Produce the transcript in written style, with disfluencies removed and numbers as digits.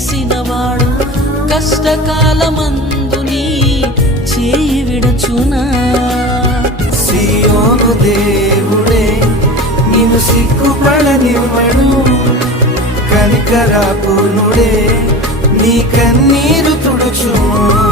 చేసినవాడు కష్టకాలమందు నీ చేయి విడచునా. సియోను దేవుడే నిన్ను సిగ్గుపడనివ్వడు, కనికరాపూర్ణుడే నీ కన్నీరు తుడుచును.